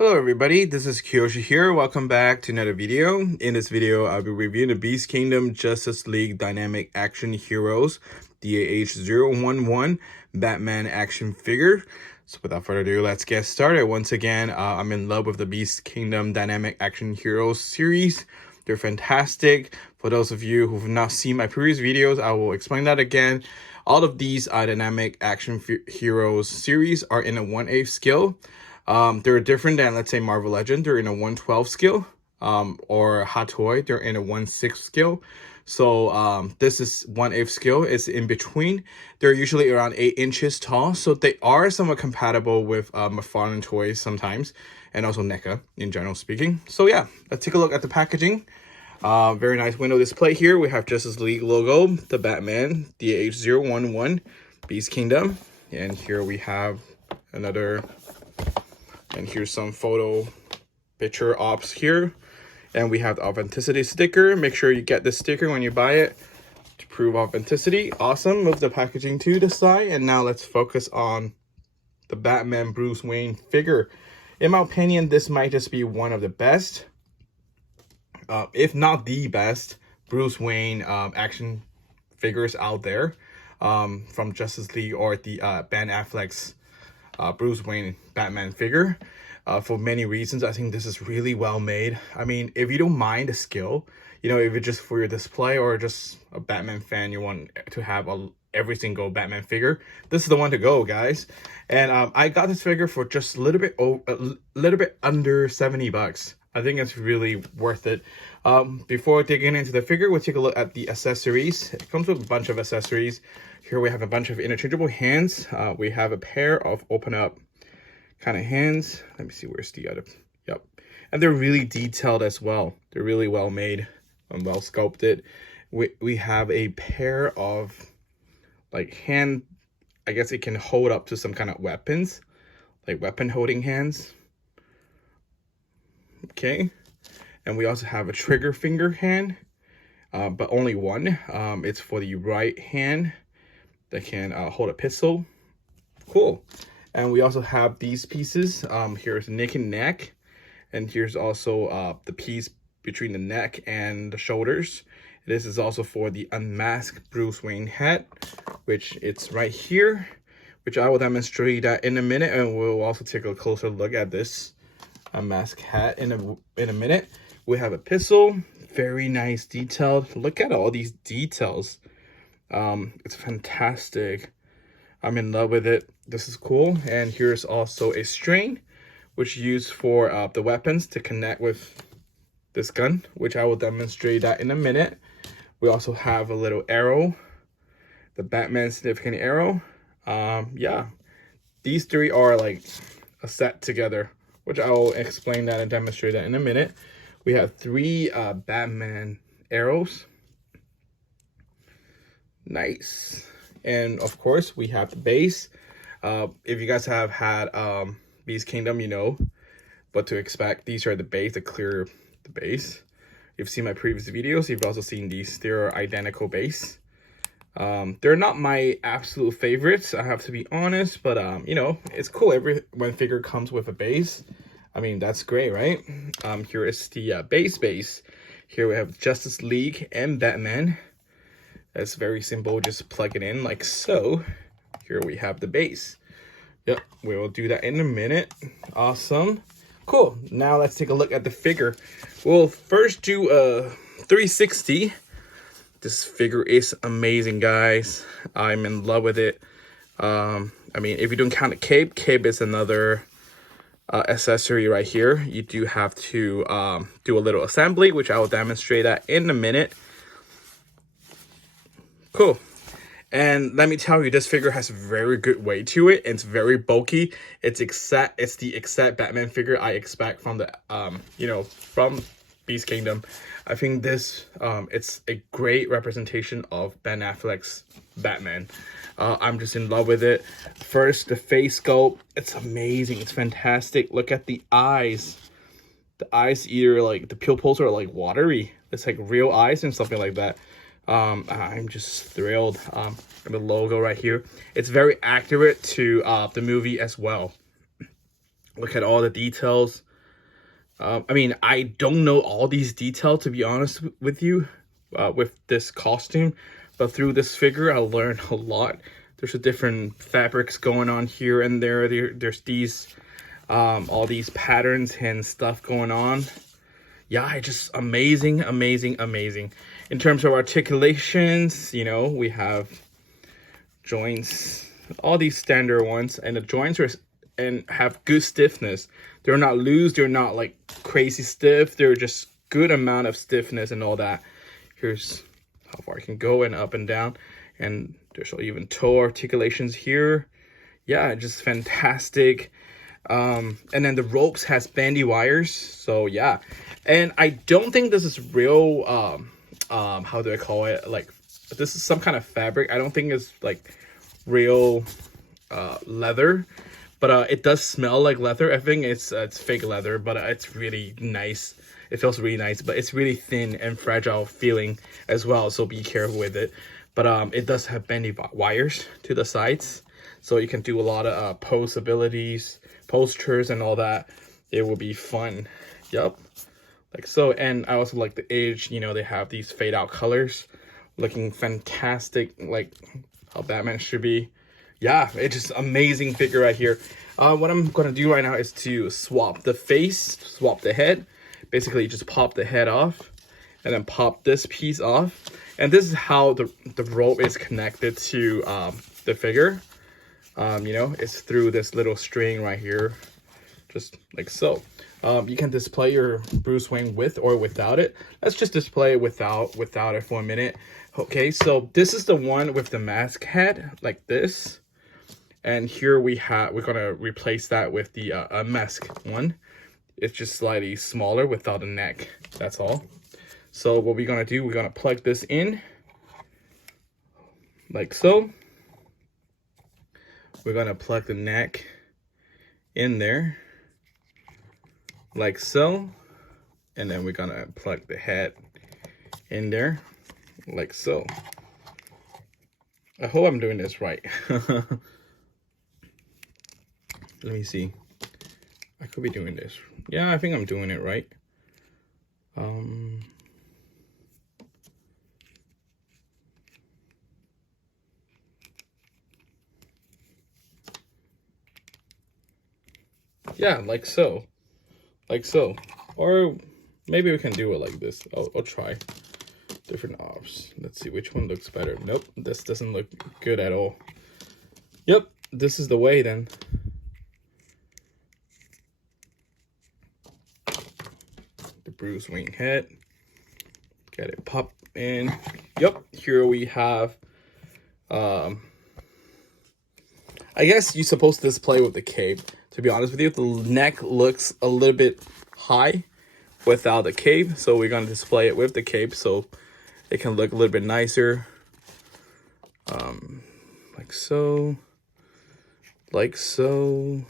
Hello everybody, this is Kyoshi here. Welcome back to another video. In this video, I'll be reviewing the Beast Kingdom Justice League Dynamic Action Heroes DAH-011 Batman action figure. So without further ado, let's get started. Once again, I'm in love with the Beast Kingdom Dynamic Action Heroes series. They're fantastic. For those of you who've not seen my previous videos, I will explain that again. All of these Dynamic Action Heroes series are in a 1/8 scale. They're different than, let's say, Marvel Legend. They're in a 1/12 scale, or Hot Toy. They're in a 1/6 scale. So this is 1/8 scale. It's in between. They're usually around 8 inches tall. So they are somewhat compatible with McFarlane toys sometimes, and also NECA in general speaking. So yeah, let's take a look at the packaging. Very nice window display here. We have Justice League logo, the Batman, DAH-011, Beast Kingdom. And here we have another... And here's some photo picture ops here. And we have the authenticity sticker. Make sure you get this sticker when you buy it to prove authenticity. Awesome. Move the packaging to the side. And now let's focus on the Batman Bruce Wayne figure. In my opinion, this might just be one of the best, if not the best, Bruce Wayne action figures out there, from Justice League or the Ben Affleck's Bruce Wayne Batman figure. For many reasons, I think this is really well made. I mean, if you don't mind the skill, you know, if it's just for your display or just a Batman fan, you want to have every single Batman figure, this is the one to go, guys. And I got this figure for just a little bit under 70 bucks. I think it's really worth it. Before digging into the figure, we'll take a look at the accessories. It comes with a bunch of accessories. Here we have a bunch of interchangeable hands. We have a pair of open up kind of hands. Let me see, where's the other? Yep. And they're really detailed as well. They're really well made and well sculpted. We have a pair of like hand, I guess it can hold up to some kind of weapons, like weapon holding hands. Okay. And we also have a trigger finger hand, but only one. It's for the right hand that can hold a pistol. Cool. And we also have these pieces. Here's neck and neck. And here's also the piece between the neck and the shoulders. This is also for the unmasked Bruce Wayne head, which it's right here, which I will demonstrate that in a minute. And we'll also take a closer look at this unmasked hat in a minute. We have a pistol, very nice detailed. Look at all these details. It's fantastic. I'm in love with it. This is cool. And here's also a string, which is used for the weapons to connect with this gun, which I will demonstrate that in a minute. We also have a little arrow, the Batman significant arrow. Yeah, these three are like a set together, which I will explain that and demonstrate that in a minute. We have 3 Batman arrows. Nice. And of course, we have the base. If you guys have had Beast Kingdom, you know what to expect. These are the base, the base. You've seen my previous videos. You've also seen these. They're identical base. They're not my absolute favorites, I have to be honest, but you know, it's cool when figure comes with a base. I mean, that's great, right? Here is the base. Here we have Justice League and Batman. That's very simple, just plug it in like so. Here we have the base. Yep, we will do that in a minute. Awesome. Cool, now let's take a look at the figure. We'll first do a 360. This figure is amazing, guys. I'm in love with it. I mean, if you don't count the cape is another accessory right here. You do have to do a little assembly, which I will demonstrate that in a minute. Cool. And let me tell you, this figure has very good weight to it. It's very bulky. It's the exact Batman figure I expect from the you know, from Beast Kingdom. I think this it's a great representation of Ben Affleck's Batman. I'm just in love with it. First, the face sculpt. It's amazing. It's fantastic. Look at the eyes. The eyes, either like the pupils are like watery. It's like real eyes and something like that. I'm just thrilled. The logo right here. It's very accurate to the movie as well. Look at all the details. I mean, I don't know all these details, to be honest with you, with this costume, but through this figure, I learned a lot. There's a different fabrics going on here and there. There's these, all these patterns and stuff going on. Yeah, it's just amazing, amazing, amazing. In terms of articulations, you know, we have joints, all these standard ones, and the joints are and have good stiffness. They're not loose, they're not like crazy stiff, they're just good amount of stiffness and all that. Here's how far I can go and up and down, and there's even toe articulations here. Yeah, just fantastic. And then the ropes has bandy wires, so yeah. And I don't think this is real, how do I call it, like, this is some kind of fabric. I don't think it's like real leather, but it does smell like leather. I think it's fake leather, but it's really nice. It feels really nice, but it's really thin and fragile feeling as well, so be careful with it. But it does have bendy wires to the sides, so you can do a lot of postures and all that. It will be fun. Yep, like so. And I also like the edge, you know, they have these fade out colors looking fantastic, like how Batman should be. Yeah, it's just amazing figure right here. What I'm gonna do right now is to swap the face, swap the head. Basically, just pop the head off and then pop this piece off. And this is how the rope is connected to the figure. You know, it's through this little string right here, just like so. You can display your Bruce Wayne with or without it. Let's just display it without it for a minute. Okay, so this is the one with the mask head, like this. And here we're gonna replace that with the mask one. It's just slightly smaller without a neck, that's all. So what we're gonna do, we're gonna plug this in, like so. We're gonna plug the neck in there, like so. And then we're gonna plug the head in there, like so. I hope I'm doing this right. Let me see. I could be doing this. Yeah, I think I'm doing it right. Yeah, like so. Like so. Or maybe we can do it like this. I'll try different options. Let's see which one looks better. Nope, this doesn't look good at all. Yep, this is the way then. The Bruce Wayne head. Get it pop in. Yep, here we have I guess you're supposed to display with the cape. To be honest with you, the neck looks a little bit high without the cape, so we're gonna display it with the cape so it can look a little bit nicer. Like so. Like so.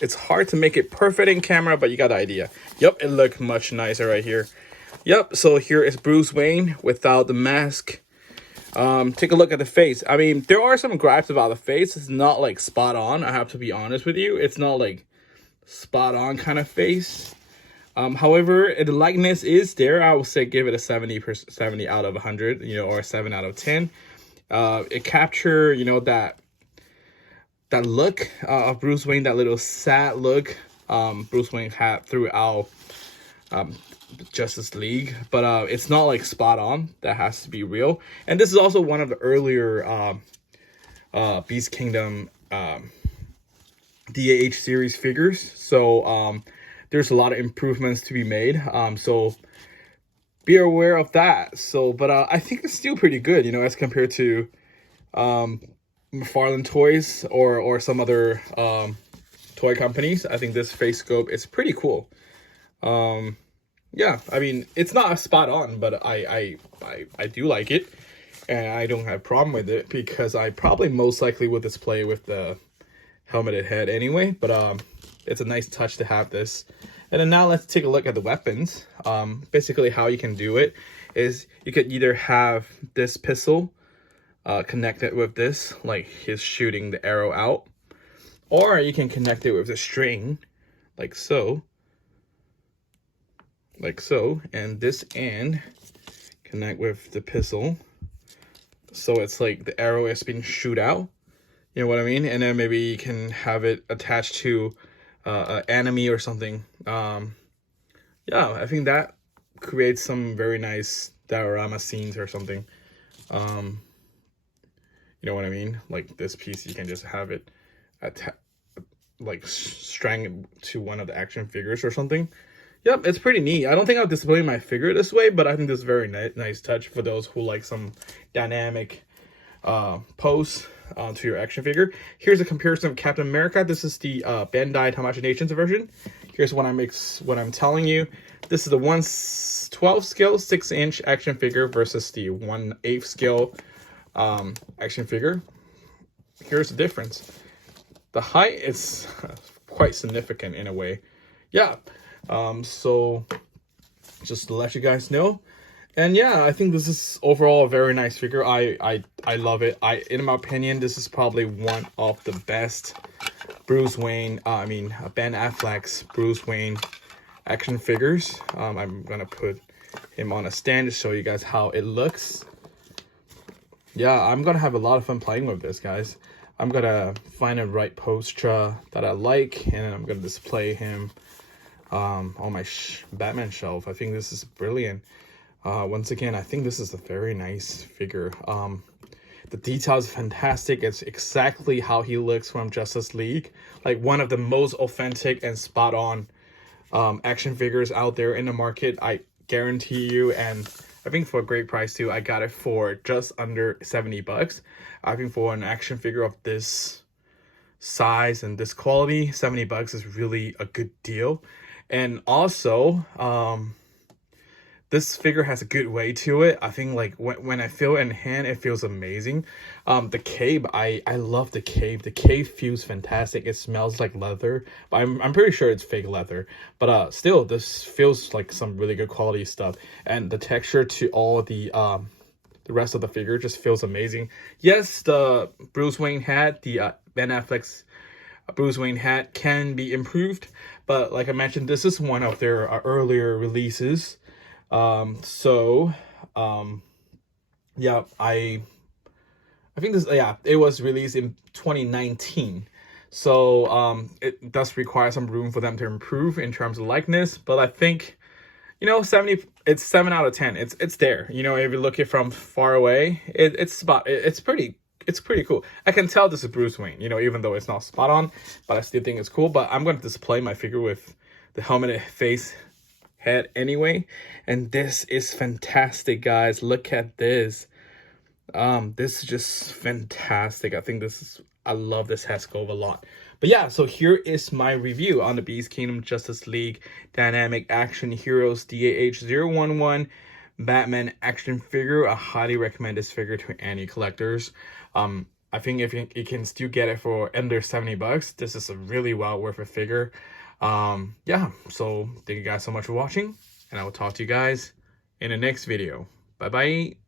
It's hard to make it perfect in camera, but you got the idea. Yep, it looked much nicer right here. Yep, so here is Bruce Wayne without the mask. Take a look at the face. I mean, there are some gripes about the face. It's not like spot on, I have to be honest with you. It's not like spot on kind of face. However, the likeness is there. I would say give it a 70 out of 100, you know, or a 7 out of 10. It capture, you know, that look of Bruce Wayne, that little sad look Bruce Wayne had throughout Justice League, but it's not like spot on. That has to be real. And this is also one of the earlier Beast Kingdom DAH series figures, so there's a lot of improvements to be made, so be aware of that. So but I think it's still pretty good, you know, as compared to McFarlane Toys or some other toy companies. I think this face scope is pretty cool. Yeah, I mean, it's not spot on, but I do like it, and I don't have a problem with it because I probably most likely would display with the helmeted head anyway, but it's a nice touch to have this. And then now let's take a look at the weapons. Basically how you can do it is you could either have this pistol connect it with this, like he's shooting the arrow out. Or you can connect it with a string, like so. Like so. And this end, connect with the pistol. So it's like the arrow is being shoot out. You know what I mean? And then maybe you can have it attached to an enemy or something. Yeah, I think that creates some very nice diorama scenes or something. You know what I mean? Like this piece, you can just have it like strang to one of the action figures or something. Yep, it's pretty neat. I don't think I'll display my figure this way, but I think this is a very nice touch for those who like some dynamic pose to your action figure. Here's a comparison of Captain America. This is the Bandai Tamashii Nations version. Here's what I'm telling you. This is the 1/12 scale 6-inch action figure versus the 1/8 scale action figure. Here's the difference. The height is quite significant in a way. Yeah. So just to let you guys know. And yeah, I think this is overall a very nice figure. I love it. In my opinion, this is probably one of the best Ben Affleck's Bruce Wayne action figures. I'm gonna put him on a stand to show you guys how it looks. Yeah, I'm gonna have a lot of fun playing with this, guys. I'm gonna find a right poster that I like, and I'm gonna display him on my Batman shelf. I think this is brilliant. Once again, I think this is a very nice figure. The detail is fantastic. It's exactly how he looks from Justice League. Like one of the most authentic and spot on action figures out there in the market. I guarantee you, and I think for a great price too. I got it for just under 70 bucks. I think for an action figure of this size and this quality, 70 bucks is really a good deal. And also, this figure has a good weight to it. I think like when I feel it in hand, it feels amazing. The cape, I love the cape. The cape feels fantastic. It smells like leather, but I'm pretty sure it's fake leather. But still, this feels like some really good quality stuff. And the texture to all the rest of the figure just feels amazing. Yes, the Bruce Wayne hat, the Ben Affleck's Bruce Wayne hat can be improved, but like I mentioned, this is one of their earlier releases. Yeah, I think this, yeah, it was released in 2019. So it does require some room for them to improve in terms of likeness, but I think, you know, it's 7 out of 10. It's there. You know, if you look it from far away, it's pretty cool. I can tell this is Bruce Wayne, you know, even though it's not spot on, but I still think it's cool. But I'm going to display my figure with the helmeted face head anyway. And this is fantastic, guys. Look at this. This is just fantastic. I love this head sculpt a lot. But yeah, so here is my review on the Beast Kingdom Justice League Dynamic Action Heroes DAH-011 Batman action figure. I highly recommend this figure to any collectors. I think if you can still get it for under 70 bucks, this is a really well worth a figure. Yeah, so thank you guys so much for watching, and I will talk to you guys in the next video. Bye bye.